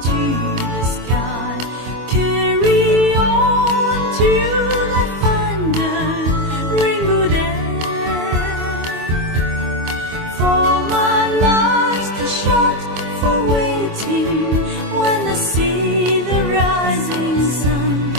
to the sky. Carry on till I find the rainbow there. For my life's too short for waiting. When I see the rising sun,